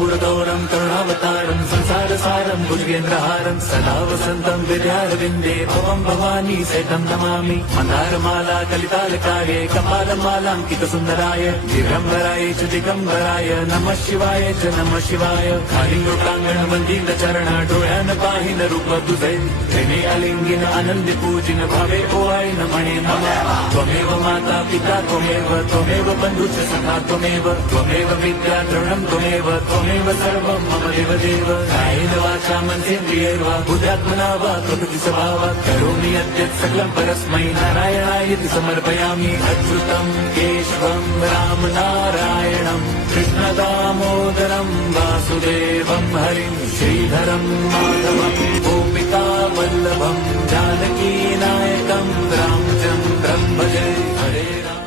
कर्पूरगौरं करुणावतारं संसारसारं भुजगेन्द्रहारं सदा वसन्तं विद्यारविन्दे भवं भवानी सहितं नमामि। मन्दारमाला कलितालकाय कपालमालाङ्कितसुन्दराय दिगम्बराय च दिगम्बराय नमः शिवाय च नमः शिवाय। कालिङ्गोटाङ्गण वन्दितचरण डोळ्यान पाहिन रूप तुझे प्रेमे अलिंगिन आनंदी पूजिन भावे ओवाय नमणे नमः। त्वमेव माता पिता त्वमेव बन्धुश्च सखा त्वमेव विद्या द्रविणं त्वमेव सर्वं मम देवदेव। कायेन वाचा मनसेन्द्रियैर्वा बुद्ध्यात्मना वा प्रकृति स्वभावात् करोमि यद्यत् सकलं परस्मै नारायणायति समर्पयामि। अच्युतं केशवं राम नारायणं कृष्णदामोदरं वासुदेवं हरिं श्रीधरं माधवं गोपिका वल्लभं जानकी नायकं रामचन्द्रं भजे। हरे राम।